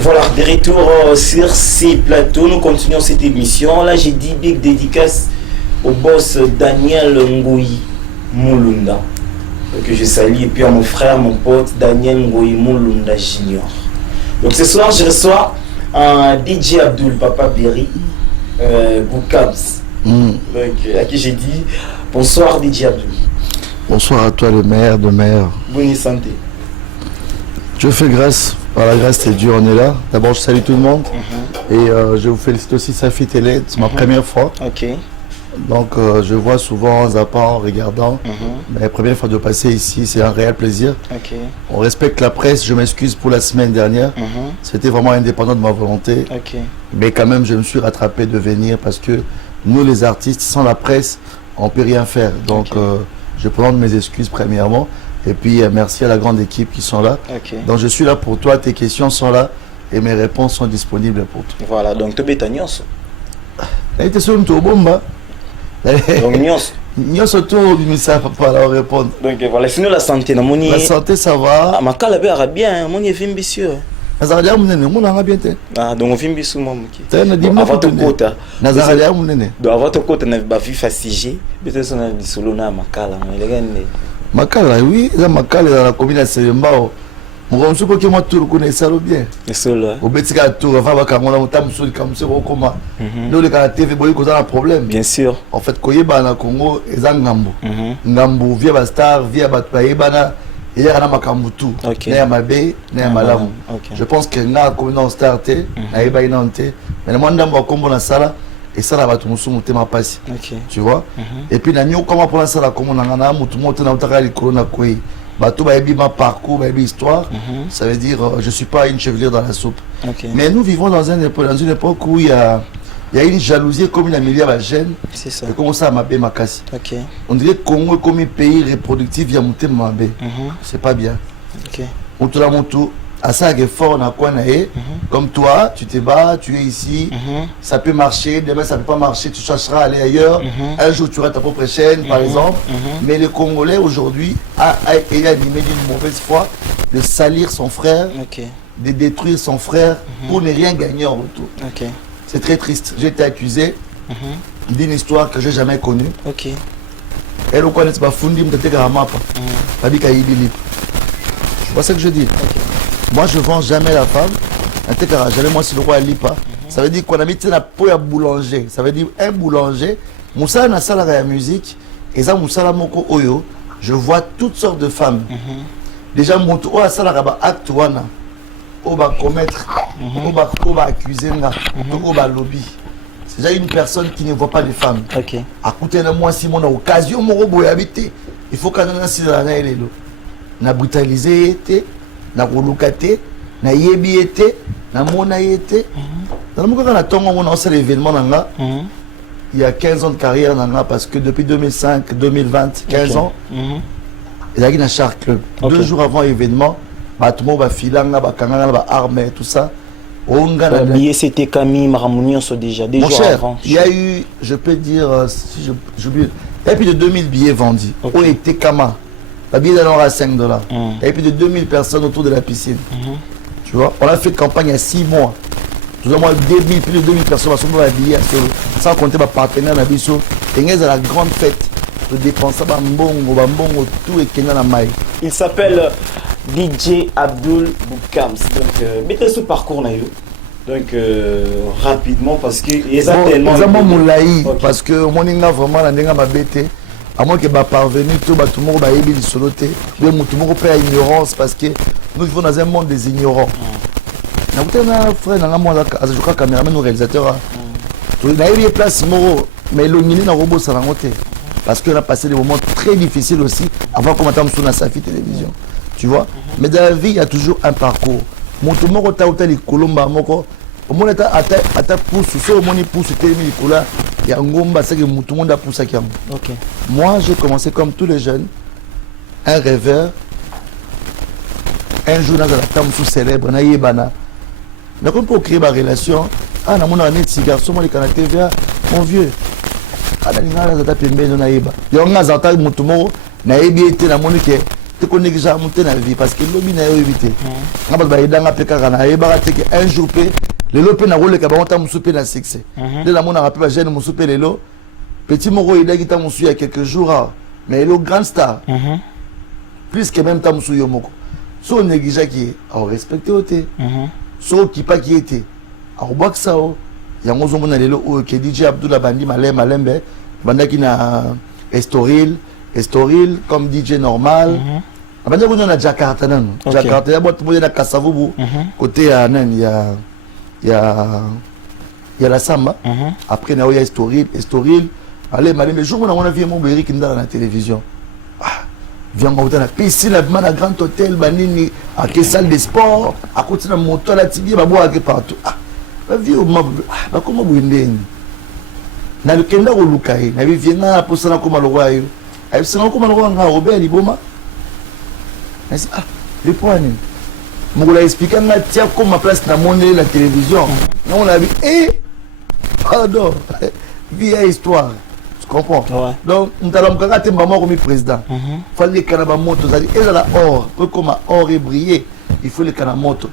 Voilà, de retour sur ces plateaux, nous continuons cette émission. Là, j'ai dit big dédicace au boss Daniel Ngoyi Moulunda, que je salue, et puis à mon frère, mon pote Daniel Ngoyi Moulunda Junior. Donc ce soir, je reçois un DJ Abdul Papa Berry Boukams, à qui j'ai dit bonsoir DJ Abdul. Bonsoir à toi le maire de maire. Bonne santé. Je fais grâce. Par la grâce de Dieu, on est là. D'abord, je salue tout le monde. Et je vous félicite aussi, Safi Télé. C'est ma première fois. Ok. Donc, je vois souvent en zappant, en regardant. Mais la première fois de passer ici, c'est un réel plaisir. Ok. On respecte la presse. Je m'excuse pour la semaine dernière. C'était vraiment indépendant de ma volonté. Ok. Mais quand même, je me suis rattrapé de venir parce que nous, les artistes, sans la presse, on ne peut rien faire. Donc, je présente mes excuses premièrement. Et puis, merci à la grande équipe qui sont là. Okay. Donc, je suis là pour toi, tes questions sont là et mes réponses sont disponibles pour toi. Voilà, donc tu es Nyos. Tu sur une bomba. Donc, Nyos. Nyos autour du ça pour leur répondre. Donc, voilà, sinon la santé, la santé, ça va. Ah, ma calabe arabien, mon est ambitieux. Nazaria Mounene, mon a bien. Ah, donc on fait bisou, mon qui. Tu as dit, avant ton quota. Nazaria Mounene. Donc, avant ton quota, n'a pas vu fastigé. Peut-être qu'on a dit solo na makala, mais les gars, Makala, oui, la Makala dans la commune de Selembao. Mon soupe qui m'a tout reconnu, ça le bien. Et solo. Au Betika Tour, avant qu'on a monté sur comme c'est au coma. Nous, les caractères, il y a un problème. Bien sûr. En fait, quand il y a un Congo, il y a un Ngambo. Ngambo, via Bastar, via Batpaïbana, il y a un Makambutu. Il y a un Mabé, il y a un Malam. Je pense qu'il y a un communauté starté, il y a un Nanté. Mais le monde a combo dans ça. Et ça, là, tout le monde m'a passé. Tu vois. Et puis, nous, comment pour ça, comme on a un tout le monde a les corona quoi. Tout ma parcours, ma histoire. Ça veut dire, je ne suis pas une chevelure dans la soupe. Mais nous vivons dans une époque où il y a une jalousie comme une milliard de jeunes. C'est ça. Et comment ça m'a bien ma casse. Okay. On dirait que Congo est comme un pays reproductif, il y a monté ma bé. C'est pas bien. On te l'a monté. À ça, il est fort, comme toi, tu te bats, tu es ici, ça peut marcher, demain ça ne peut pas marcher, tu chercheras à aller ailleurs, un jour tu auras ta propre chaîne, par exemple. Mais le Congolais aujourd'hui a été animé d'une mauvaise foi de salir son frère, de détruire son frère pour ne rien gagner en retour. C'est très triste. J'ai été accusé d'une histoire que je n'ai jamais connue. Et le connaît pas Fundi Mtetegaramapa. Tu vois ce que je dis? Moi, je ne vends jamais la femme. Moi, c'est le roi Lipa. Ça veut dire qu'on habite la peau à boulanger. Ça veut dire un boulanger. Moussa na sala la musique. Et ça, Moussa moko oyo. Je vois toutes sortes de femmes. Déjà, moto o sala ba acte wana. O ba commettre. O ba accuser nga. O ba lobby. C'est déjà une personne qui ne voit pas les femmes. À côté de moi, si mon occasion, mon robot est habité. Il faut qu'on ait un silence. Na brutalisé été. Na kolukate na yebiete na mona yete dans le moment quand on a fait l'événement il y a 15 ans de carrière parce que depuis 2005 2020 15 ans il y a un Char Club 2 jours avant l'événement tout le monde va filer ba kangana ba arme tout ça billet c'était Camille Maramounion sont déjà des jours avant. Il y a eu je peux dire si j'oublie il y a plus de 2000 billets vendus où était Kama. La billet d'alors à $5. Et puis de 2000 personnes autour de la piscine. Tu vois, on a fait campagne il y a 6 mois. Tout le monde, plus de 2000 personnes sont dans la billet. Sans compter ma partenaire dans Bisso. Et il y a la grande fête de dépenser Bambongo, tout et Kenya na Maï. Il s'appelle DJ Abdul Boukams. Donc, mettez ce parcours là. Donc, rapidement, parce qu'il y a tellement. Parce que mon inga vraiment la nenga ma bête. À moins que parvenu tout le monde va aimer solo tout le monde peut ignorance parce que nous vivons dans un monde des ignorants. Na kutana frère na moi je crois caméraman ou réalisateur. Tu n'as eu place moro mais l'ongini na robot ça rangoté parce que on a passé des moments très difficiles aussi avant qu'on m'attende sur la Safi télévision. Tu vois? Mais dans la vie il y a toujours un parcours. Mon tout moko ta hôtel Colomba moko au moins ata pousse sur mon pousse télé cola. C'est que tout le monde a poussé. Moi, j'ai commencé comme tous les jeunes, un rêveur, un jour dans la table sous célèbre, mais comme pour créer ma relation, mon année de petit garçon, moi, les TVA, mon vieux, il y a un te connais déjà monter dans la vie parce que l'objet n'a évité. On va aller dans la pécara, et barater un jour pe, le lopé n'a roulé qu'à monter mon souper dans le sexe. Dès la mon a rappelé jeune mon souper les lots. Petit Moro il a quitté mon souper il y a quelques jours, mais il est grand star. Plus que même temps mon souper moko. So négligé qui a respecté au thé. So qui pas qui était. A boire ça o. Il y a un zombie dans les lots que DJ Abdullah Bandi Malembe, banda qui na Estoril comme DJ normal. Banda qui na Jakarta non. Jakarta il y a beaucoup de Kasavubu côté il y a la Samba. Après il y a Estoril. Allez Malembe jour on a vu mon béri qui dans la télévision. Viens dans la piscine, la grand hôtel, banini, à quelle salle de sport, à côté de la moto, la tibia, va boire partout. La vie au mob, comment vous voulez? Na le kenda au Lukai, na vivienda pour ça comme le roi. Elle se rend comme le roi Robert Liboma. Le point. Mon l'a expliqué, na tiens comme ma place dans mon la télévision. On l'a vu, pardon, vieille histoire. Tu comprends? Donc, on t'a dit maman comme président. Fallait que la moto, et là or, comme or et briller, il faut le canamoto.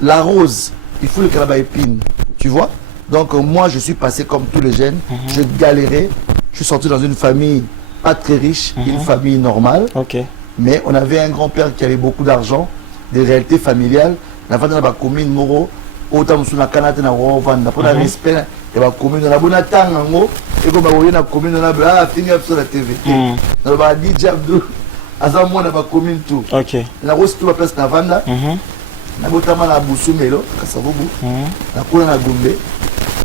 La rose, il faut le canaba épine. Tu vois? Donc moi je suis passé comme tous les jeunes. Je galérais. Je suis sorti dans une famille pas très riche, une famille normale. Mais on avait un grand-père qui avait beaucoup d'argent, des réalités familiales. La famille dans la commune Moro, autant sur la canate na Rovan, na pas respect et la commune dans la bonne tango et comme on la commune dans la fini sur la TV. Dans la DJ Abdou azamona na ba commune tout. La rose tout la place na vanda. Na botama na busumelo kasavubu na kula na gombe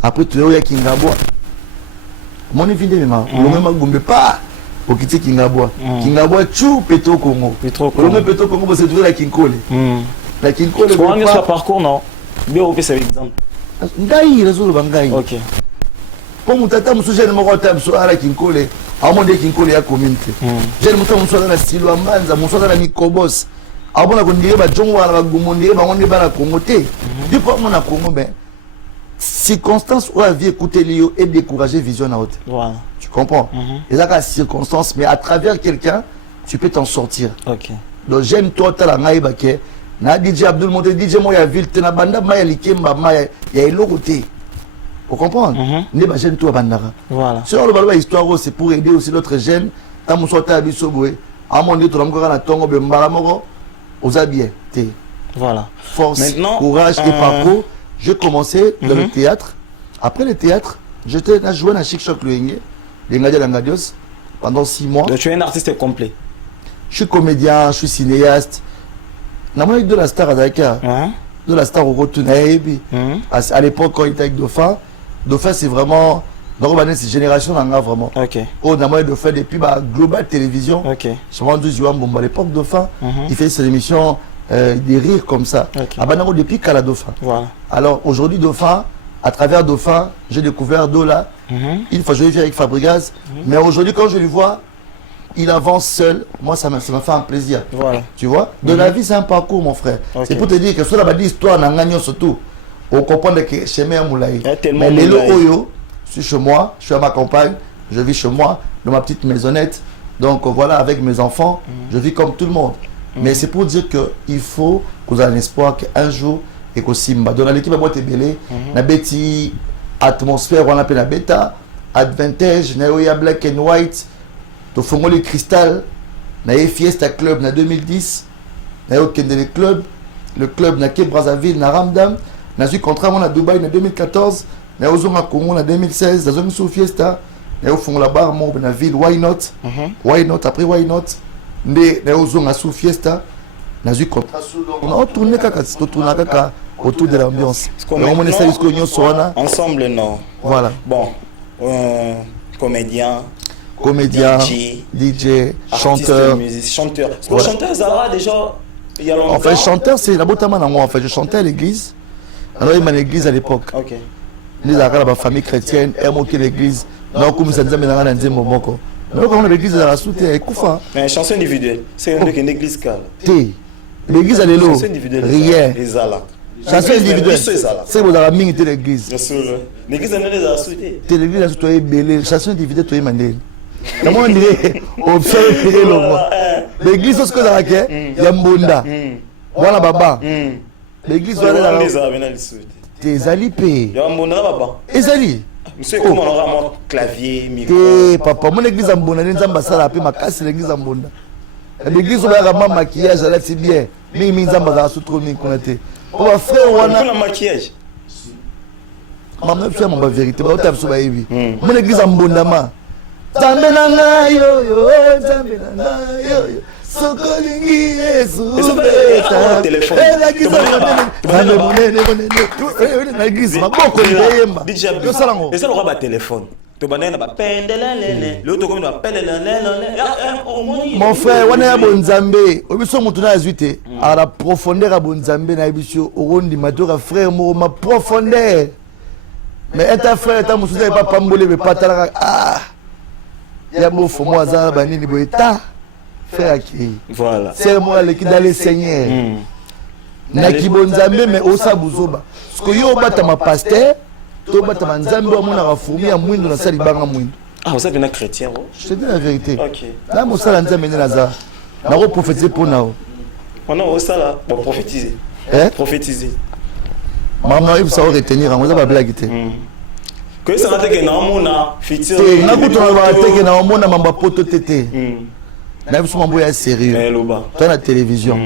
après tu ya kingabwa mon vinde mema le même gombe pas okiti kingabwa chou peto Congo peto Congo c'est toujours la kinkole la kinkole on est sur parcours non bien on fait ça exemple ngai résoudre bangai pour mutata musuje ne moko tam so ala kinkole amonde kinkole ya community je ne muto muso na style wa manza muso na mikobos abona ko ndire ba jongo ala bagumo ndire ba ngoni bana Congo te depuis mon na Congo ben circonstances où la vie écouter Lio et décourager vision à haute. Voilà. Tu comprends? Et ça, circonstances, mais à travers quelqu'un, tu peux t'en sortir. Donc j'aime toi, tu as la naïbake. Na DJ Abdul Monte, DJ Moya Ville, tu as banda maya likemba maya, il y a l'autre côté. Vous comprenez? Ne ba j'aime toi bandara. Voilà. Sur le balba histoire, c'est pour aider aussi l'autre jeune. T'as mon soir, t'as abisso boué. À mon dieu, tu as encore un tongo, ben balamoro, aux habillés. Voilà. Force, maintenant, courage et parcours. J'ai commencé dans le théâtre. Après le théâtre, j'étais joué dans Chic Choc Luengue, Langadios, pendant 6 mois. Donc tu es un artiste complet. Je suis comédien, je suis cinéaste. J'ai de la star à Dakar, de la star au Rotunaebi. À l'époque, quand il était avec Dauphin, Dauphin c'est vraiment. C'est génération d'anga vraiment. On a de faire depuis Global Télévision. Je m'en dis, à l'époque Dauphin, il fait ses émissions. Des rires comme ça. Abanaro depuis qu'à la Dauphin. Voilà. Alors aujourd'hui Dauphin, à travers Dauphin, j'ai découvert Dola. Une fois je l'ai vu avec Fabregas. Mais aujourd'hui quand je le vois, il avance seul. Moi ça m'a fait un plaisir. Voilà. Tu vois? De la vie c'est un parcours mon frère. C'est pour te dire que sur la belle histoire n'a gagné surtout. On comprend que chez moi Moulaï. Mais les Oyo, je suis chez moi, je suis à ma campagne, je vis chez moi, dans ma petite maisonnette. Donc voilà, avec mes enfants, je vis comme tout le monde. Mais c'est pour dire qu'il faut qu'on ait l'espoir qu'un jour, et qu'au Simba, dans l'équipe à boîte belé, na beti atmosphère, on appelle la bêta, advantage, na oya black and white, to fongo le cristal, na Fiesta Club na 2010, na yo Kendele Club, le club na Cape Brazzaville, na Ramdam, na eu contrat à Dubaï na 2014, na yo zonga Congo na 2016, na zonga sous Fiesta, na yo fongo la barre mo na ville, why not? Why not? Après why not? Mais nous avons sous fiesta, nous avons contrat on a tourné autour de l'ambiance. Ensemble non. Voilà. Bon, comédien, DJ, chanteur. Chanteur. Parce que chanteur Zara déjà il y a longtemps. En fait, chanteur c'est la beauté moi en fait, je chantais à l'église. Alors il m'a l'église à l'époque. Les Arabes la famille chrétienne, aiment l'église. Donc comme ça nous a mis dans moment. Mais quand l'église a soutenu, Koufa. Mais chanson individuelle, c'est une église calme. L'église a l'élo. Rien. Chanson individuelle. C'est vous avez mis l'église. L'église a les soutenu. L'église a soutenu belé. Chanson individuelle, tu es mandé. Comment on dirait? On fait le l'église ce que ça raquait ya mbonda voilà baba l'église voilà tes alipé ya mbonda baba ezali monsieur comment on aura clavier micro papa mon église en mbonda nzamba sala pe makasi l'église en mbonda l'église va avoir maquillage là c'est bien mais nzamba za sutro ni connaté on va faire wana le maquillage maman fait mon vérité ba tape so ba yebi mon église en mbonda ma Zambe nanga yo yo zambe nanga yo yo sokolingi Yesu beta ela kiza zambe monene na église maboko ndeyemba yo salango et ça le ba téléphone to banana ba pendela lele l'autre comme ba pendela lele mon frère wana ya bonzambe obiso mutu na azuite à la profondeur ya bonzambe na biso okondi matora frère mo ma profondeur mais un frère ta musuza pas pambole be patala ah ya bofo moi za banini boeta faire qui voilà c'est moi le qui dans le Seigneur na kibonzambe mais osa buzoba parce que yo bata ma pasteur to bata manzambe amona ka fourmi ya mwindo na sali banga mwindo ah vous êtes un chrétien je te dis la vérité OK là mo sala nzambe na za na ko prophétiser pour nao on a ça là pour prophétiser prophétiser maman il faut retenir on va pas blaguer que ça va te que na mona futur na ko to va te que na mona mamba poto tete na biso mambo ya sérieux toi la télévision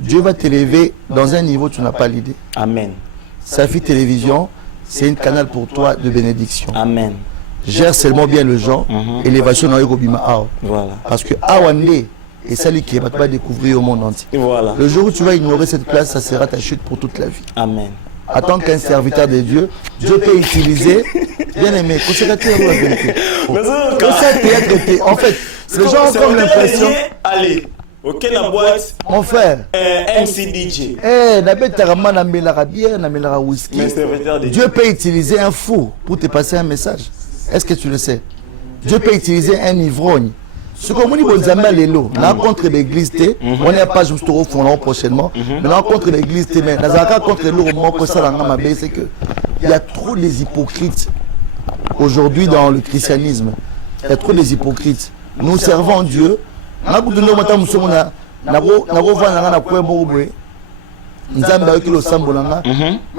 Dieu va t'élever dans un niveau tu n'as pas l'idée. Amen. Safi Télévision, c'est un canal pour toi de bénédiction. Amen. Gère seulement bien le genre, élévation dans Yogobima Ao. Voilà. Parce que Awande est celle qui va te découvrir au monde entier. Voilà. Le jour où tu vas ignorer cette place, ça sera ta chute pour toute la vie. Amen. En tant qu'un serviteur de Dieu, Dieu peut utiliser, bien aimé, en fait, les gens ont comme l'impression. Allez. Ok, la boîte. Mon frère. MCDJ. Whisky. Dieu peut utiliser un fou pour te passer un message. Est-ce que tu le sais? Dieu peut utiliser un ivrogne. Ce qu'on dit, on contre l'église, on n'est pas juste au fond prochainement, mais on contre l'église, mais contre l'eau, c'est que il y a trop des hypocrites aujourd'hui dans le christianisme. Il y a trop des hypocrites. Nous servons Dieu.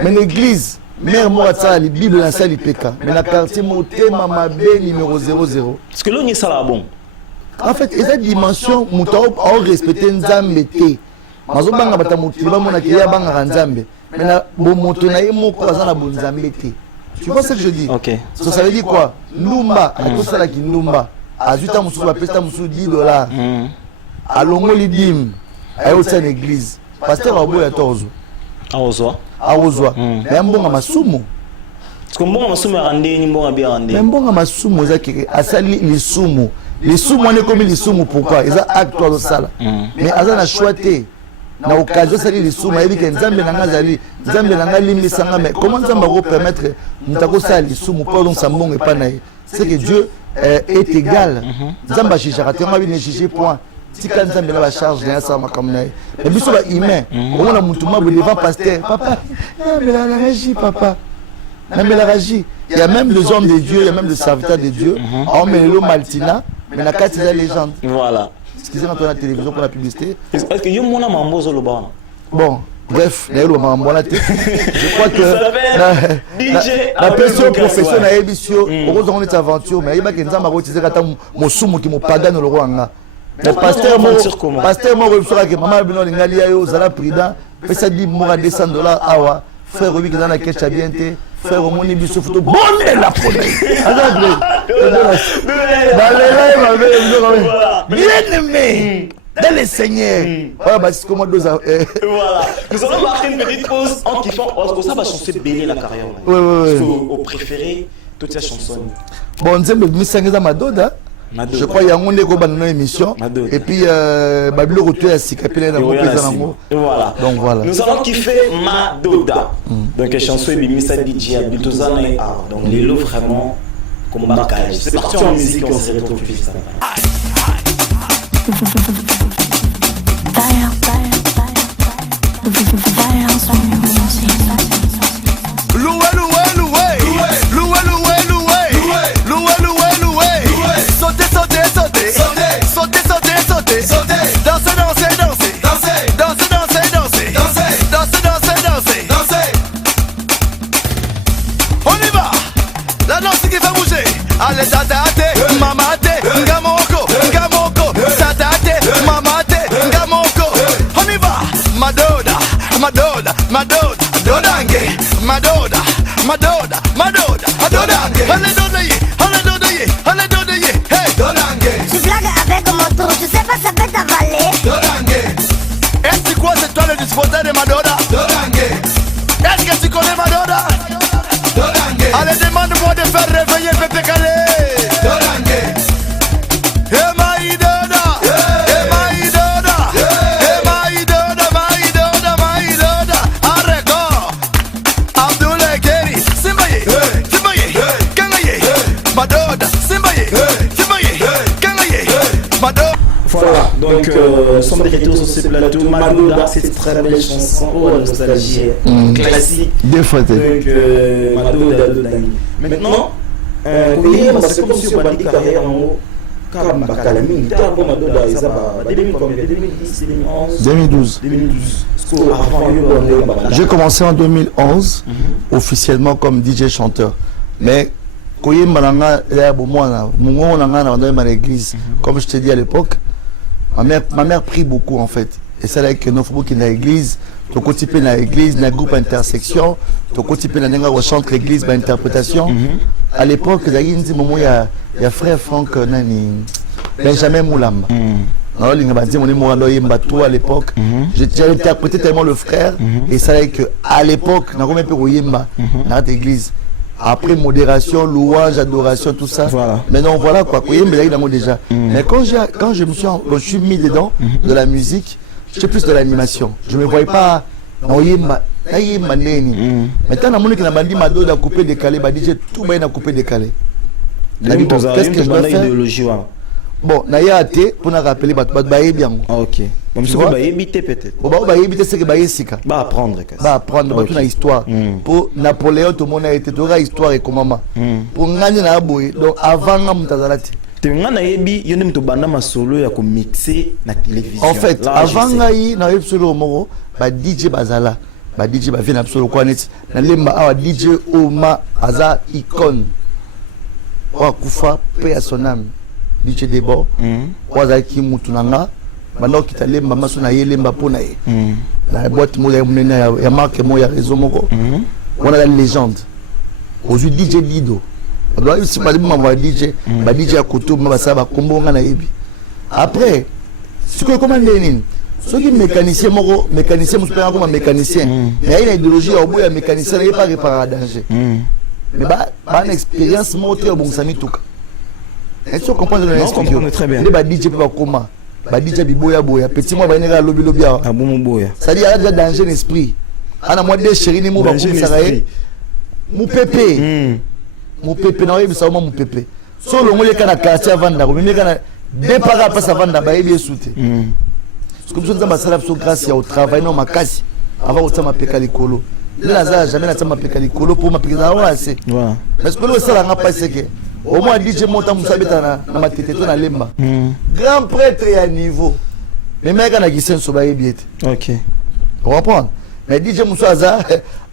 Mais l'église, mère moi ça la Bible dans ça l'ipeka. Mais la quartier Motema Mabe numéro 00. Parce que là on est ça là bon. En fait, cette dimension mutao a respecté Nzambe té. Mazo banga bata mutiba mona kiya banga Nzambe. Mais na bo moto na yemo ko za na bonzambe té. Tu vois ce que je dis? OK. Ça veut dire quoi? Numba, à tout ça là qui numba. Azuta musu ba pesta musu $10. Alongo lidim. Ayo tsa l'église. Pasteur Aboya Torzo. Awozwa. Mais mbonga masumu. Parce que mbonga masumu rande ni mbonga bien rande. Mais mbonga masumu zakeke asali lisumu. Lisumu on est comme lisumu pourquoi? Ils ont acte de ça. Mais azana choité. Na occasion sali lisumu yebi ke Nzambe nanga zali. Nzambe nanga limisanga mais comment Nzambe va permettre mutako sali lisumu pour donc ça mbonga pas naï. C'est que Dieu est égal. Nzamba chichaka te mabi ne chiché point. Si quand Nzambe la charge de ça comme naï. Et biso ba humain. On a mutuma devant pasteur. Papa, mais la régie papa. Il y a même des hommes de Dieu, il y a même des serviteurs de Dieu. On met le Maltina, mais la carte c'est la légende. Voilà. Excusez-moi pour la télévision, pour la publicité. Est-ce que y a mon amambo sur le banc? Bon, bref, je crois que la personne professionnelle a émission, heureusement on est aventure, mais il y a des gens qui ont utilisé mon soum qui m'ont pardonné le roi. Le pasteur m'a dit que maman Bino Lingali a eu Zala Prida, et ça dit moi $200 awa. Frère Rubi qui dans la caisse à bien été, frère Moni Bissou photo, bonne la folie. Bien aimé, dans les seigneurs. Voilà, bah c'est comment deux. Voilà. Nous allons marquer une petite pause en kiffant. Ça va chanter bénir la carrière. Oui. Parce qu'au préféré, toutes ces chansons. Bon, Nzembe Misangeza Madoda. Je crois qu'il y a un monde qui a une émission. Et puis, Babylon retourne à Sikapile dans voilà. Donc voilà. Nous allons kiffer Madoda. Donc, la chanson est Missa DJ à Bitozana et Art. Donc, les lots vraiment comme marquage. C'est parti en musique, on se retrouve plus tard. Sauter, allez tatate mamate ngamoko tatate mamate ngamoko on y va madoda dodange madoda dodange allez doda ye hey dodange Tu blagues avec mon tour, tu sais pas ça peut t'avaler. dodange est-ce quoi c'est toi le disposé de madoda dodange est-ce que tu connais madoda dodange allez demande-moi de faire réveiller Pépé Calé dodange hey maïdoda arrego Abdoulaye Keri Simbaye Kangaye Madoda Simbaye Kangaye Madoda. Voilà, donc nous sommes de retour sur ce plateau. Madoda, c'est une très belle chanson. Oh, la nostalgie, classique. Deux fois. Donc, Madoda, maintenant, c'est comme si on a dit carrière en haut. Comme Bakalami, Madoda, 2010, 2011, 2012. J'ai commencé en 2011, officiellement comme DJ chanteur. Mais quand je suis dans l'église, comme je t'ai dit à l'époque, ma mère prie beaucoup en fait. Et c'est là que nous faut qu'il y ait dans l'église, tu continues dans l'église, dans le groupe intersection, tu continues dans l'église, chante l'église, dans l'interprétation. À l'époque, il y a frère Franck Benjamin Moulamba. À l'époque, j'ai interprété tellement le frère, et c'est là qu'à l'époque, on a dans l'église. Après modération, louange, adoration, tout ça. Voilà. Maintenant, voilà quoi. Déjà. Mais quand je me suis mis dedans de la musique, j'étais plus de l'animation. Je ne me voyais pas. Maintenant, on a dit Madoda coupé décalé, DJ tout le monde a coupé décalé. Qu'est-ce que je dois faire? Bon, naya até pour nous rappeler bien. OK. Comme ça va éviter peut-être. C'est que apprendre une histoire. Pour Napoléon tout le monde a été une histoire et comment pour ngani na boy donc avant mutazalati. En fait, avant ngai na solo moko DJ bazala. DJ ba vient absolument quoi net. Na lemba awa DJ Oma aza icône. Wa kufa paix à son âme. DJ Debo, Wazaki Moutunanga, maintenant qui t'a les mamas sont ailleurs les mbapona. La boîte moya ya marque moya réseau moko. On a la légende. Aujourd'hui DJ Lido. On doit aussi pas dire m'envoyer DJ, DJ à Koto, ça va combo na yebi. Après, ce que comment Lénine, ceux qui mécanicien moko, mécanicien m'spéra comme mécanicien. Mais il y a une idéologie au bout ya mécanicien il pas réparer à danger. Mais bah une expérience montée au bon sami tout. Est-ce que vous comprenez le comprend très bien. Les DJ peuvent comment DJ biboya boya petit moi va lobby lobby ah bon boya. Ça dit il y a déjà danger d'esprit. Ana moi des chéri ni mo ba comme ça raé. Mon pépé. Mon pépé na yebi ça mon pépé. Solo ngole kana quartier vanda ko mimi kana départ après ça vanda ba yebi souté. Parce que nous avons ça sur grâce au travail non makasi avant au sama peka likolo. Là ça jamais na sama peka likolo pour ma peka wa assez. Mais ce que le ça nga pas c'est que au moins DJ Monta Moussabeta na mateteto na lemba. Grand prêtre à niveau. Mais mec na gisen so ba yebi. OK. Vous comprenez? Mais DJ Moussaza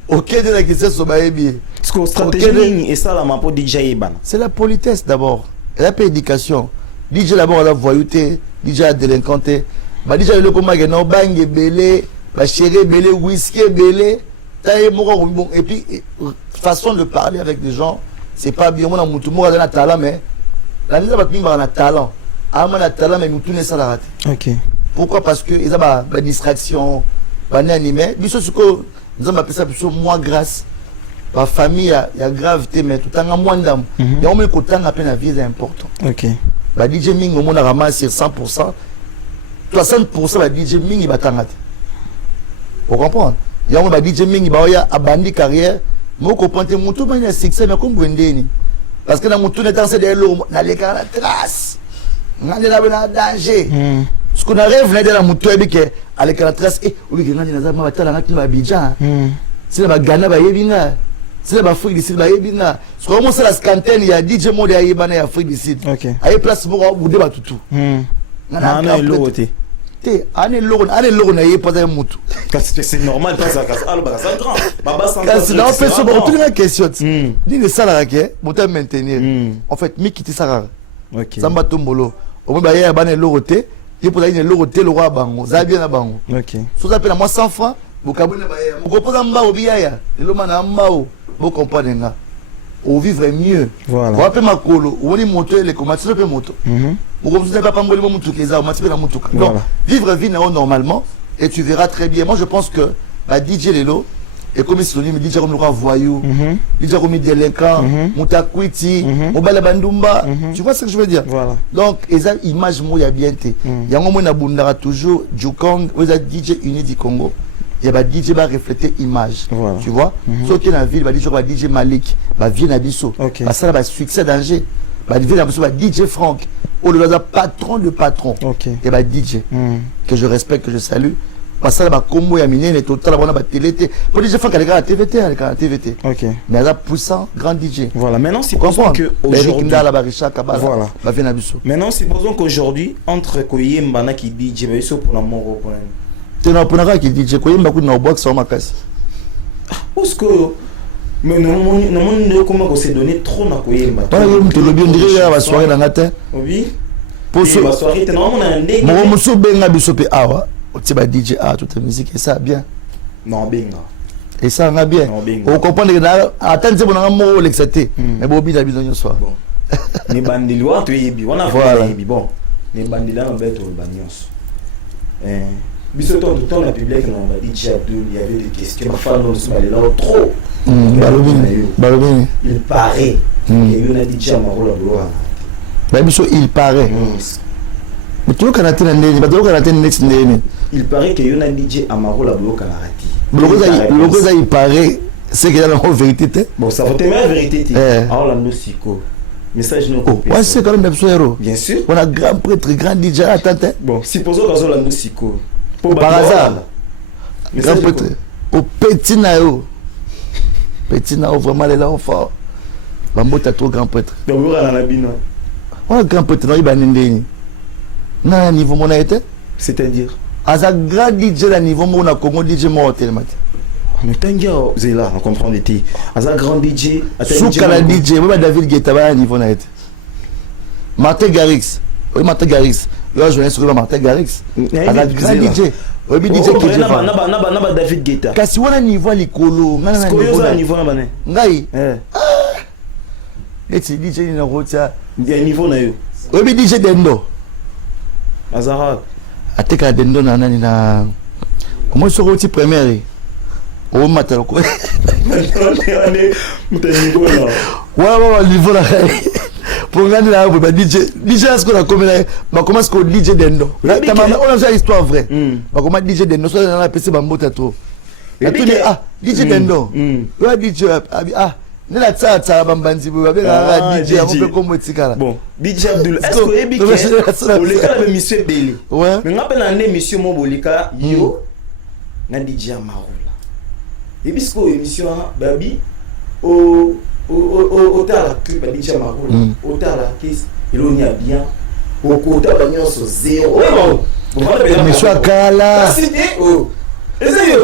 OK de la gisen so ba yebi. Ce que stratégie et ça la ma pour DJ Ibana. C'est la politesse d'abord. Et la éducation. DJ d'abord la voyouté, DJ la délinquanté. Bah DJ le comment que no bang belé, ba chéri belé, whisky belé, taille moko bon et puis façon de parler avec des gens. C'est pas bien, on a mon tour à talent, mais la mise à battre un talent. Ah, mon talent, mais nous tournons ça la rate. OK. Pourquoi? Parce que ils ont des distractions, des animés. Mais ce que nous avons appelé ça plutôt moins grâce. La famille, il y a gravité, mais tout en moins d'âme. Il y a au moins qu'autant à peine la vie est important. OK. Bah, DJ Ming, au moins, on a ramassé 100%. 60%, bah, DJ Ming, il va t'engager. Vous comprenez? Il y a un DJ Ming, il va abandonner carrière. Moi, je comprends que mon tour est succès, mais comme vous dites, parce que dans mon tour, on est dans les traces. On est dans le danger. Ce qu'on arrive, on est dans mon tour, avec la trace, et oui, on est dans le Abidjan. C'est la Ghana, c'est la Afrique du Sud. Ce qu'on commence à la scantaine, il y a DJ Mode à Yébana et Afrique du Sud. Il y a place pour vous débattre tout. Ane logo na ye pas un mutu. C'est normal pas ça ça grand. Baba sans. Parce que là on peut se poser une question. Ni ne sala ke, bota maintenir. En fait, mi quitter ça. OK. Samba tombolo. Au moins ba ya ba ne logo te, il pour une logo te logo bango. Ça bien na bango. OK. So ça appelle moi 100 francs, vous kabone ba ya. Vous comprenez mba obiya ya. Le mana mbao. Vous comprenez nga. Au vivre mieux. Voilà. Vous appelez ma colo, ou ni moto les commandes, c'est le moto. Vous comprenez pas pangoli mo mutu keza, ma tipe na mutu. Donc vivre vie normalement et tu verras très bien. Moi je pense que bah DJ Lelo et comme synonyme DJ comme le roi voyou, DJ comme délinquant, mutakwiti, mobala bandumba, tu vois ce que je veux dire? Voilà. Donc eza image mo ya bien té. Yango mo na bundara toujours Jukong, vous êtes DJ uni du Congo. Il y a DJ va refléter image, voilà. Tu vois. Sauf que dans la ville, bah DJ Malik, bah vient à Bisso, bah ça va succès danger, bah vient à Bisso, bah DJ Franck, au lieu de patron de patron, et bah DJ que je respecte, que je salue, bah ça va combo ya mine, les total, bah télé, pour DJ Franck, elle est à la TVT, elle est à la TVT, mais elle a puissant, grand DJ. Voilà. Maintenant, supposons que aujourd'hui, voilà. Bah vient à Bisso. Maintenant, supposons qu'aujourd'hui, entre Koyemba na qui DJ, bah Bisso pour la mort, pour tu n'as pas qui dit que beaucoup de box sur ma casse. Parce que mais non comment s'est donné trop na Koyemba. Voilà, tu le bien dire la soirée dans la terre. Oui. Pour ce la soirée tu normalement na ndenge. Mon muso benga bisope awa. Tu vas DJ a toute la musique et ça bien. Non benga. Et ça va bien. On comprend que attends c'est bon na mo l'excité. Mais bobi la besoin soir. Bon. Ni bandili wa tu yebi. On a fait bon. Ni bandili na beto banyos. Biso tout le temps la public on a dit il y avait des questions enfin nous sommes allés là trop il paraît et on a dit Amarola Bloa bah biso il paraît mais tu vois quand il paraît que on a dit Amarola Bloa Kanarati il paraît c'est que la vérité bon ça va être la vérité alors la musico message non coupé ouais c'est quand même héros bien sûr on a grand prêtre grand DJ attends bon supposons dans la musico par hasard grand prêtre au petit nao vraiment les là fort bambota trop grand prêtre donc on a la bino on grand prêtre non il va n'indéni na niveau mon a été c'est-à-dire à grand DJ la niveau mon a Congo DJ mon hôtel mat mais tangia zela on comprend les ti à grand DJ souka la DJ même David Guetta va niveau na été Martin Garrix oui Martin Garrix là je viens sur Martin Garrix à la grand DJ oui DJ qui est na David Guetta kasi wana niveau likolo ngana na niveau na bane ngai et DJ na rotia il niveau na yo oui DJ Dendo Azara ateka Dendo na nani na comment se roti première au matin quoi on est niveau là ouais niveau là pour gagner là bah DJ est-ce qu'on a comme là bah comment est-ce que DJ Dendo on a ça histoire vraie bah comment DJ Dendo ça dans la PC bambota trop et puis DJ Dendo ouais DJ ne la tsa bambanzi bo ba DJ on peut comme tikala bon DJ Abdul est-ce que ebike bolika la émission belé ouais mais ngapela na émission mo bolika yo na DJ Amarola et bisco émission babi au tala clip à DJ Amarola au tala kiss il y a bien au côté banyoso zéro ouais mais soit kala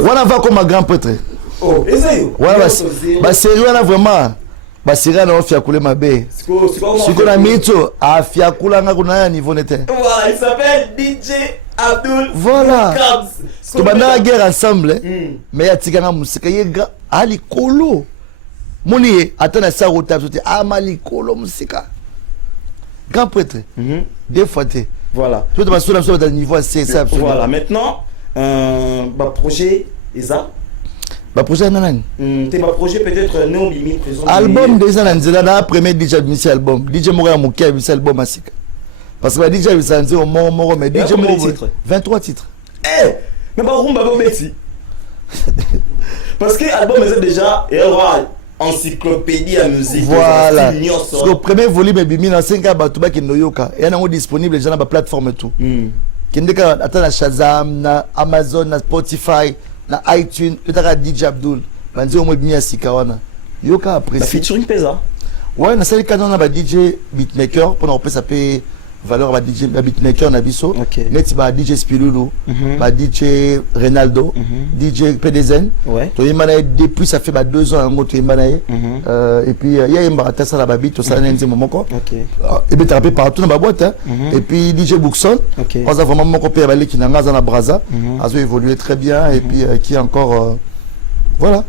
voilà va comme un grand prêtre oh esayo voilà bah sérieux là vraiment bah sérieux na ofia kule mabe siko na mito afia kula nga kuna niveau nete voilà il s'appelle DJ Abdul voilà to banda guerre ensemble mais ya tika nga musika yega ali kolo moni atana sa rota sote amali kolo musika grand prêtre deux fois té voilà tout va sur le niveau c'est ça voilà maintenant projet Eza bah projet nanani t'es ma projet peut-être non limite présent album déjà nanzela na premier DJ admis album DJ Moura Mokia admis album asika parce que DJ Visanzi au mort mais DJ Moura 23 titres mais pas rumba ba beti parce que album c'est déjà encyclopédie à musique voilà parce que le premier volume est bimi na 5 ba tuba ki noyoka et na disponible déjà na ba plateforme tout kindeka atana Shazam na Amazon na Spotify na iTunes peut-être DJ Abdul banzi au moins bien sikawana yoka apprécié featuring pesa ouais na sali canon na ba DJ beatmaker pour on peut s'appeler valeur ba DJ ba beatmaker na biso Ok. net ba DJ Spilulu ba DJ Renaldo DJ PDZN to yemana depuis ça fait 2 ans ngo to yemana et puis il y a Mbarata ça la ba beat to ça nzi momoko et bien tapé partout dans ba boîte et puis DJ Buxon on a vraiment mon copain balé qui na ngaza na Braza a évolué très bien et puis qui encore voilà.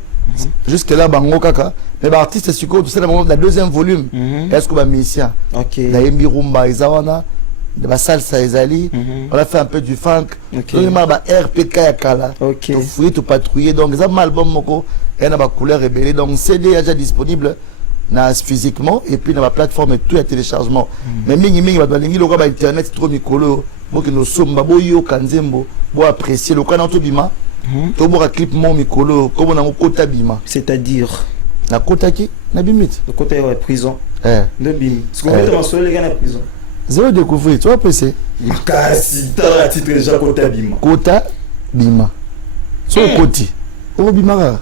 Jusque là bango kaka mais ba artiste c'est quoi c'est la deuxième volume est-ce que ba musicien la Yembi Rumba Izawana de ba salsa Ezali on a fait un peu du funk on a ba RPK ya kala to fouiller to patrouiller donc ça album moko et na ba couleur rebelle donc CD est déjà disponible na physiquement et puis na ba plateforme et tout à téléchargement mais mingi ba balingi loko ba internet trop mikolo boki no somba boyo kanzembo bo apprécier le kana to bima to boka clip mon mikolo comme na kota bima c'est-à-dire na kota ki na bimit le côté de prison de bim ce qu'on met dans sur les gars na prison zéro découvrir tu vas passer kasi ta titre déjà kota bima so koti o bima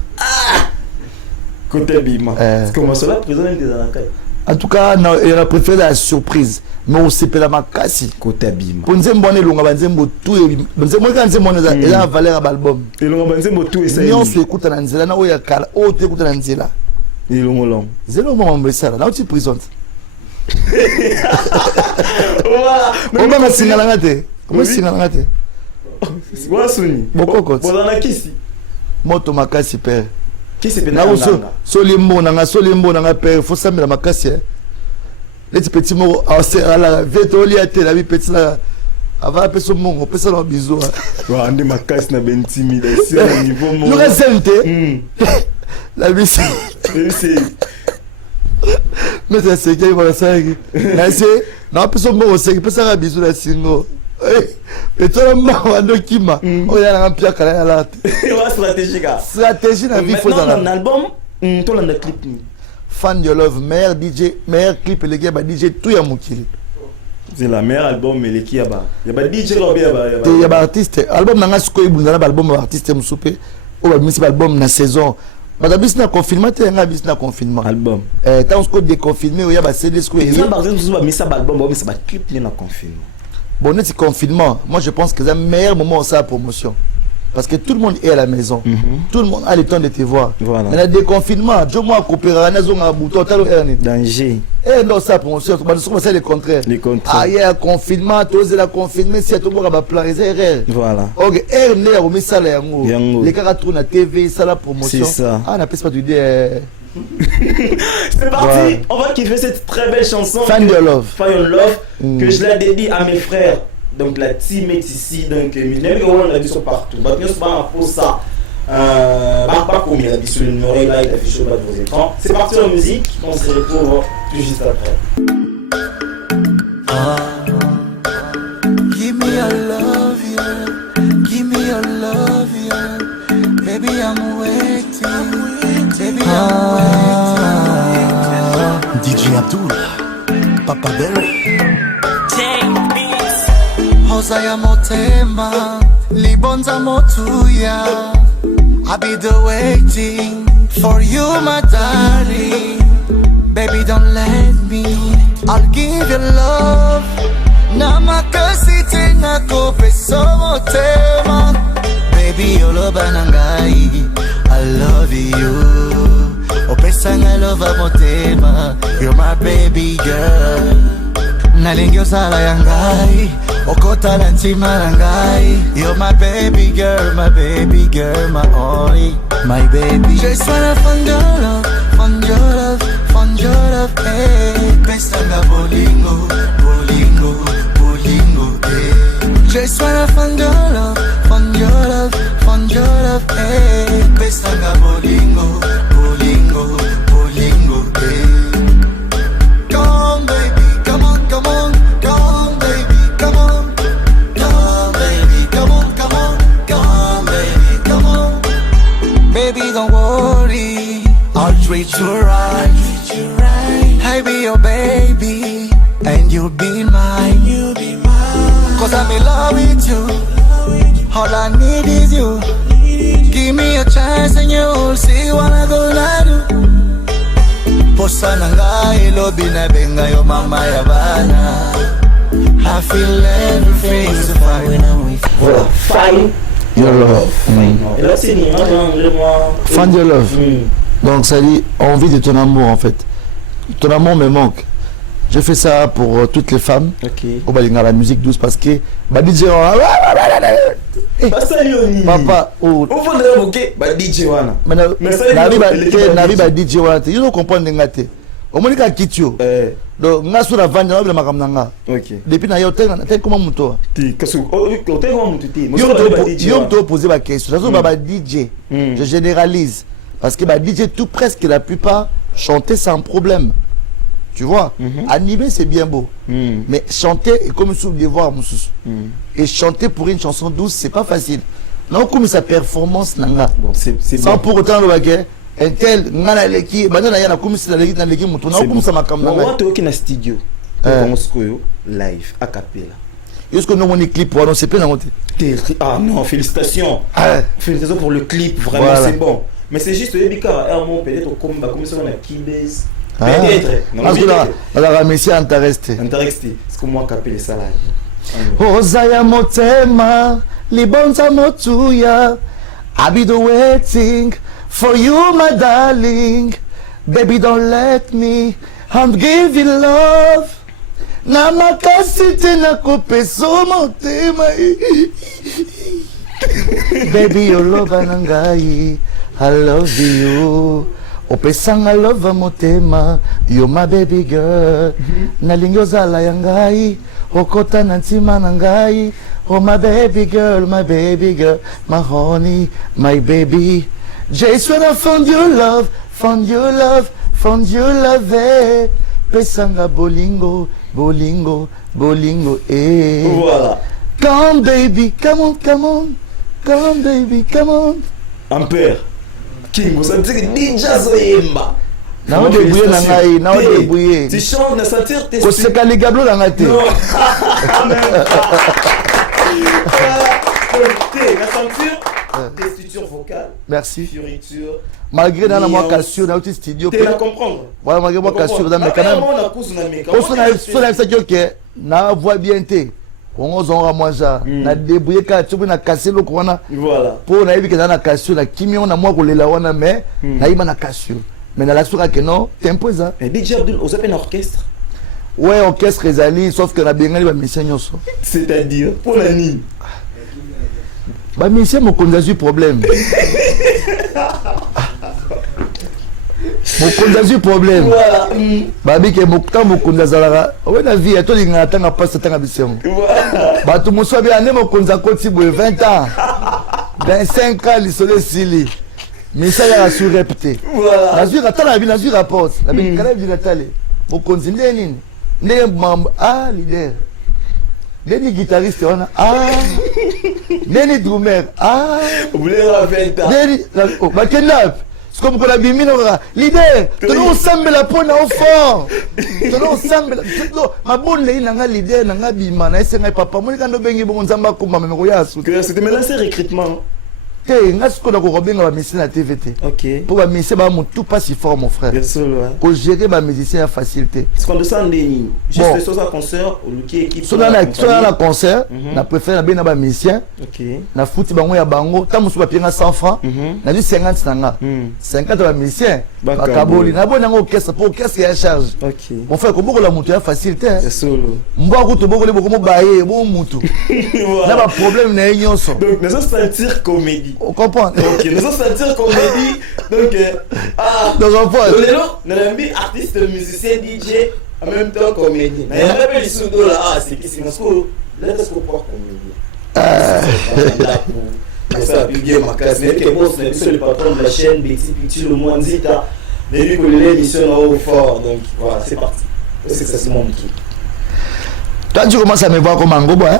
kota bima c'est comment ça la prison est dans la caille en tout cas il a préféré la surprise mais on s'est pela makasi kota bima pour nzembo ne longa banzembo tout nzembo quand nzembo ne la valeur album et longa banzembo tout et ça on se écoute na nzela na oya kala o te écoute na nzela et longo long zelo mo mbesala na uti prison voilà on va singala ngate comment singala ngate wa suni bokoko bodana kisi moto makasi père kisi pe na solimbo na père faut samela makasi les petits mots à la vétoli à tel ami petit là avant après ce mot on peut ça dans bisou wa ande makasi na intimidation au niveau mo le resente la bisi mais ça c'est qu'il va ça là c'est non après ce mot c'est que ça bisou la singo et toi là on kima on y a un pire kala la stratégie na vie faut dans l'album to la clip Fan Your Love meilleur DJ meilleur clip les gars ba DJ tout ya mukili c'est la meilleure album mais les qui ya ba DJ ya ba artiste album nanga siko ibunda na album artiste musupe o ba misi album na saison ba bis na confinement te nga bis na confinement album tant qu'on déconfiné o ya ba CD siko et ça par exemple tout ba misa album ba misa ba clip ni na confinement bon c'est confinement moi je pense que c'est le meilleur moment ça promotion parce que tout le monde est à la maison tout le monde a le temps de te voir voilà mais le déconfinement je moi coopérer na zonga bouton talo danger non ça promotion c'est le contraire ah il y a confinement tous la confinement si tout le monde va pleurer erreur voilà ok ne ya misala yango les cara tourne na TV ça la promotion c'est ça ah n'a pas du c'est parti on va kiffer cette très belle chanson Fan Your Love que je la dédie à mes frères donc la team est ici donc on a vu ça partout maintenant c'est pas pour ça pas comme il a dit sur le numéro là il affiche au bas de vos écrans c'est parti en musique on se retrouve tout juste après. Give me your love, yeah. Give me your love, yeah. Baby, I'm waiting. Baby, I'm waiting. DJ Abdul, Papa Berry. Hosaya motema, libonza motuya. I'll be the waiting for you, my darling. Baby, don't let me. I'll give you love. Namakasi tena kope somotema. Baby, yolo banangai. I love you. Opesanga love motema. You're my baby girl. Nalingyo sala yangai. Okota lantima langai. You're my baby girl, my only, my baby. Just wanna find your love, find your love, find your love, eh. Pesanga bolingo, bolingo, bolingo, eh. Just wanna find your love, find your love, find your love, eh. Pesanga bolingo, bolingo, bolingo, eh. Come on, baby, come on, come on, come on, baby, come on. Come, baby, come on, come on, come, baby, come on. Baby, don't worry, I'll treat you right. I'll be your baby, and you'll be mine. Cause I'm in love with you. All I need is you. Give me a chance and you'll see what I'm gonna do. Posa nanga ilo binabenga yo mama ya bana. I feel everything's fine when I'm with you. Voilà, Find Your Love. Et là, c'est Nima dans le mois. Find Your Love. Donc ça dit envie de ton amour en fait. Ton amour me manque. Je fais ça pour toutes les femmes. Ok. Au balinga la musique douce parce que bah DJ papa oh on va le moquer bah DJ wana. mais nabi ba DJ wana te yo comprendre ngate. Au moins ka kitio. Donc nga sur la vendre na makam nanga. Ok. Depuis na yo tena comment muto. Ti kasu o te ko muto ti. Yo te poser ma question. Ça ba DJ. Je généralise parce que bah DJ tout presque la plupart chanter sans problème. Tu vois, animer c'est bien beau, mais chanter est comme sous les voir et chanter pour une chanson douce c'est pas facile. Non comme sa performance nanga. Bon, c'est sans bon. pour autant le baguette. Un tel ngana leki, maintenant il y a comme si la leki dans leki mutu. Non comme ça ma cam nanga. On te qui na studio. Comme ce que live a cappella. Est-ce que nous on est clip on sait pas dans monter. Ah non, félicitations. Félicitations pour le clip, vraiment voilà. C'est bon. Mais c'est juste Ebika, peut-être comme ça on a Keybase. Parce que là, la messie intéressé. Intéressé. C'est comme moi capé les salades. Ozaya motema, libonza motuya. I be the waiting for you, my darling. Baby, don't let me. I'm giving love. Na makasite na kopeso motema. Baby, your love anangai. I love you. Opesanga love motema, you my baby girl. Nalingi ozala yangai, okota na ntima nangai. Oh my baby girl, my honey, my baby. Just when I found your love, eh. Pesanga bolingo, eh. Voilà. Come baby, come on, baby, come on. Ampère. King, vous sentez que déjà Zoyemba. Na débrouiller na ngai, na débrouiller. Tu chantes, na sentir tes. Ko seka les gablo na ngate. Non. Na sentir tes structures vocales. Merci. Fioriture. Malgré dans la moi cassure dans le studio. Tu vas comprendre. Voilà malgré moi cassure dans mes canaux. On sonne ça que na voix bien té. On a mangé, na débrouillé quand tu na cassé le corona. Voilà. Pour na éviter na cassure na kimi on a moi ko lela wana mais na ima na cassure. Mais na la sura que non, tempo ça. Et DJ Abdul, vous avez un orchestre? Ouais, orchestre ezali sauf que na bengali ba mission nyonso. C'est-à-dire pour la nuit. Ba mission mo konzazu problème. Mokonzazu problème. Voilà. Babi ke mokta mokonzazala. Ouais la vie to linga tanga passe tanga bisengo. Voilà. Ba tout moso bien ane mokonza koti bo 20 ans. 25 ans lisole sili. Mais ça y a su répéter. Voilà. Nazur atala bi nazur rapporte. La bi kala bi natale. Mokonzi nini? Ne membre leader. Neni guitariste on Neni drummer Vous voulez la 20 ans. Neni ba kenap. C'est comme qu'on a bien mis leader. Tu nous sembles la peau au fond. Tu nous sembles. Ma bonne lei nanga leader nanga bima na esenga papa moi quand bengi bon nzamba ko mama ko yasu. Que c'était maintenant c'est recrutement. Te nga siko na ko robenga ba mission na TVT. OK. Pour ba mission ba mon tout pas si fort mon frère. Bien sûr ouais. Pour gérer ba musicien à facilité. Ce qu'on descend des juste sur ça concert ou le qui équipe. Sur la concert, na préfère na bena ba musicien. OK. Na fouti bango ya bango, ta musu ba pienga 100 francs. Na dit 50 nanga. 50 ba musicien. Ba kaboli na bona orchestre pour orchestre ya charge. OK. Mon frère ko boko la mutu ya facilité. C'est solo. Mbo ko to boko le boko mo baye bon mutu. Na ba problème na nyonso. Donc nous allons sentir comédie. On comprend. OK, nous allons sentir comédie. Donc donc on peut. Nous avons mis artiste, musicien, DJ en même temps comédie. Mais il y a même les sous là, c'est qui c'est parce que là est-ce qu'on peut comédie. Ça a bien ma case, mais que bon, c'est le patron de la chaîne, Betty Petit le Mwanzita. Mais lui que l'émission au fort, donc voilà, c'est parti. C'est ça, c'est mon truc. Toi tu commences à me voir comme un gobo, hein?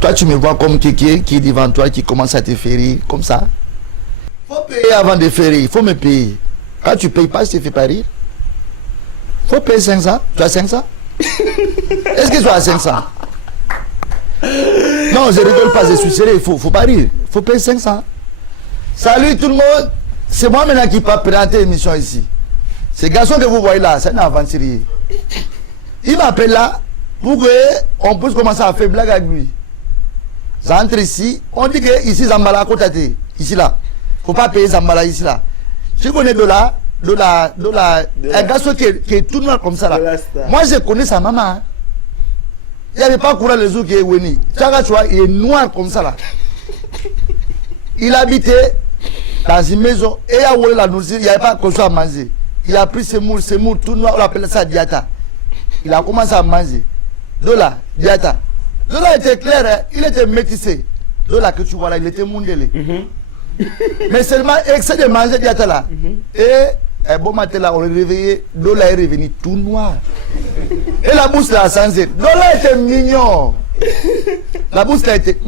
Toi tu me vois comme quelqu'un qui est devant toi, qui commence à te faire comme ça. Faut payer avant de faire, il faut me payer. Quand tu payes pas, je te fais pas rire. Faut payer 500. Tu as 500? Est-ce que tu as 500? Non, je rigole pas, je suis sérieux, il faut pas rire. Il faut payer 500. Salut tout le monde. C'est moi maintenant qui peux présenter l'émission ici. Ce garçon que vous voyez là, c'est un aventurier. Il m'appelle là pour qu'on puisse commencer à faire blague avec lui. J'entre ici, on dit que ici Zambala à côté, ici là. Faut pas payer Zambala ici là. Tu connais de là, un garçon qui est tout noir comme ça là. Moi je connais sa maman. Hein. Il n'y avait pas courant les autres qui est Weni. Chaque fois, il est noir comme ça là. Il habitait dans une maison et à où la nourriture, il n'y avait pas quelque chose à manger. Il a pris ses moules tout noir, on appelle ça diata. Il a commencé à manger. Dola, diata. Dola était clair, hein? Il était métissé. Dola que tu vois là, il était mondelé. Mais seulement excès de manger diata là. Et un bon matin là, on est réveillé, Dola est revenu tout noir. Et la bouche là a changé. Dola était mignon. La bouche là a été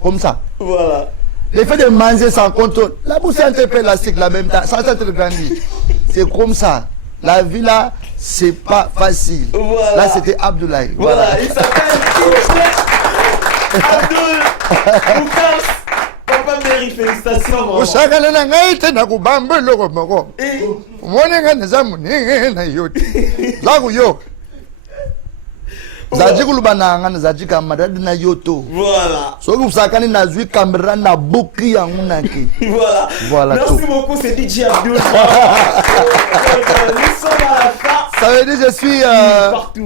comme ça. Voilà. Le fait de manger sans contrôle, la bouche est un peu élastique la même temps, ça s'est grandi. C'est comme ça. La vie là, c'est pas facile. Voilà. Là, c'était Abdoulaye. Voilà, il s'appelle Abdoul Boukas. Papa Mary, félicitations. Vraiment. Ushakana na ngai tena kubamba loko moko. Umone ngane zamu na yote. Zaku yo. Zaji kulubana ngane zaji kamaradi na yoto. Voilà. Soki usakani na zui kamera na buki yangu naki. Voilà. Voilà. Merci tout. beaucoup, c'est DJ Abdoul. Nous sommes à la fin. Ça veut dire je suis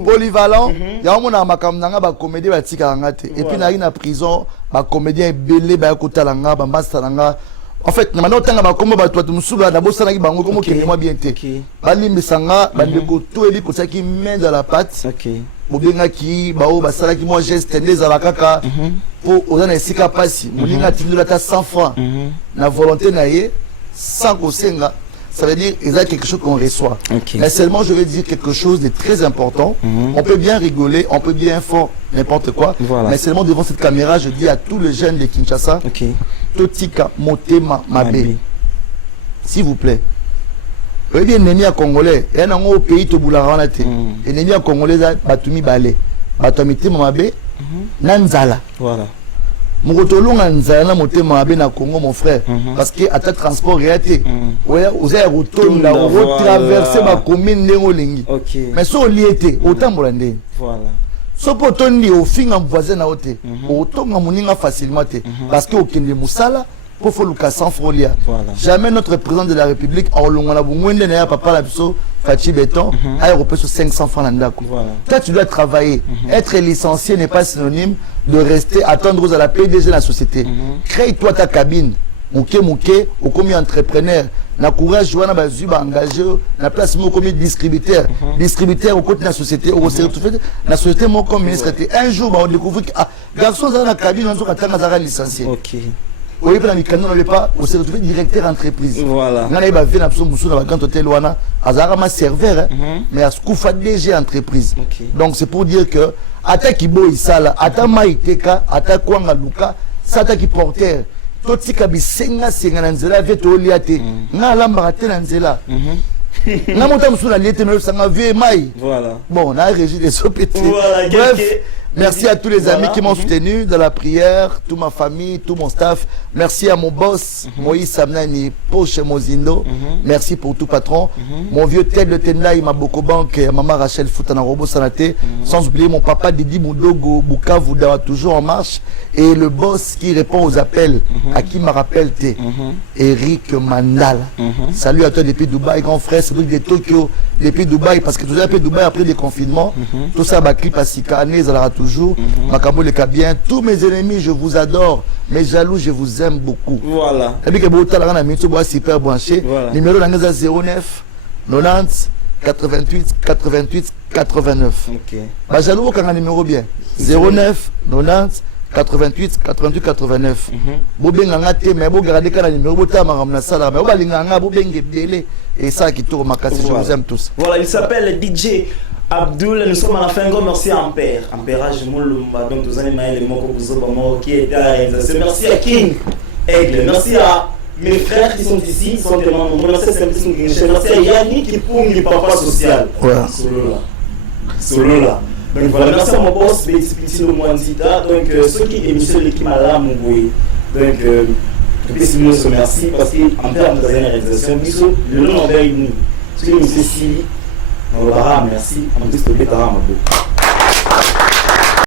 polyvalent. Ya mona makamnanga ba comédie ba tika ngate. Et puis na ina prison ba comédien belé ba kotala nga ba master nga. En fait, maintenant tanga ba kombo ba toi musuba na bossa na ki bango comme que moi bien te. Bali misanga ba ndeko to eli ko saki main dans la patte. OK. Bobenga ki ba o ba sala ki moi geste ndeza la kaka. Pour ozana esika pasi. Moninga tindula ta 100 francs. Na volonté na ye sans kosenga. Ça veut dire qu'il y a quelque chose qu'on reçoit. Okay. Mais seulement, je vais dire quelque chose de très important. On peut bien rigoler, on peut bien faire n'importe quoi. Voilà. Mais seulement devant cette caméra, je dis à tous les jeunes de Kinshasa, Totika Motema Mabe, s'il vous plaît. Vous voyez, ennemi à Congolais, il y a un pays to Boularanate. Ennemi à Congolais, Batumi Balé, Batumi Mabe, Nanzala. Voilà. Mokotolonga nzala motema mabe na Congo mon frère parce que à ta transport réalité ouais vous avez retourné là retraverser ma commune lengolingi mais so liété autant bolande voilà so potondi au finga voisin na ote autonga moninga facilement parce que okende musala pour faire le cas sans folia. Jamais notre président de la République a olongana bungwende na papa la biso Fachi Béton a européen sur 500 francs l'andako. Toi tu dois travailler. Être licencié n'est pas synonyme de rester attendre à la PDG de la société. Crée-toi ta cabine. Mouké au commis entrepreneur. Na courage wana bazu ba engagé na place mo commis distributeur. Distributeur au côté de la société au certifié la société mo comme ministre. Un jour on découvre que garçon dans la cabine on a katanga licencié. OK. Oui, puis on n'est pas au certificat directeur entreprise. Voilà. On a vu un grand hôtel wana, azarama serveur, mais à Skoufa DG entreprise. Donc c'est pour dire que attaque Ibo Isala, attaque Maïteka, attaque Kwanga Luka, s'attaque porteur. Totika bisenga senga nanzela veto liate. Na lambarate nanzela. Na monta musula liate no sanga vie mai. Voilà. Bon, on a régi des sopétés. Voilà, bref. Merci à tous les amis qui m'ont soutenu dans la prière, toute ma famille, tout mon staff. Merci à mon boss, Moïse Samnani, Poche Mozindo. Merci pour tout patron. Mon vieux Ted de Tendai, ma Bokobank, maman Rachel Foutana Robo Sanate. Sans oublier mon papa Didi Moudogo, Bukavu, toujours en marche. Et le boss qui répond aux appels, à qui me rappelle T. Eric Mandala. Salut à toi depuis Dubaï, grand frère, c'est de Tokyo, depuis Dubaï, parce que tout ça après Dubaï, après les confinements, tout ça, ma clip à Sikane, ça toujours. Makambo le bien. Tous mes ennemis, je vous adore. Mes jaloux, je vous aime beaucoup. Voilà. Et puis que vous avez super branché. Numéro 09 90 88 88 89. Ok. Bah jaloux quand un numéro bien. 09 90 88 88 89. Bobenga ngate mais bo garder quand numéro bota maramna sala mais balinga nga bobenge délai et ça qui tourne ma casse. Je vous aime tous. Voilà, il s'appelle DJ Abdoul, nous sommes à la fin. Un grand merci à Ampère. Ampérage Moulumba, donc tous les mails, les mots que vous avez qui est à réaliser. Merci à King Aigle. Merci à mes frères qui sont ici, ils sont tellement nombreux. Merci à Yannick qui pomme papa social. Solo là. Donc voilà, merci à mon boss, Béti le Mouansita. Donc ceux qui émission l'équipe à la Mouboui. Donc, je vous remercie parce qu'Ampère nous a donné la réalisation. Le nom envers nous. Ce que nous c'est Sili. Merci. En plus, le bétara, ma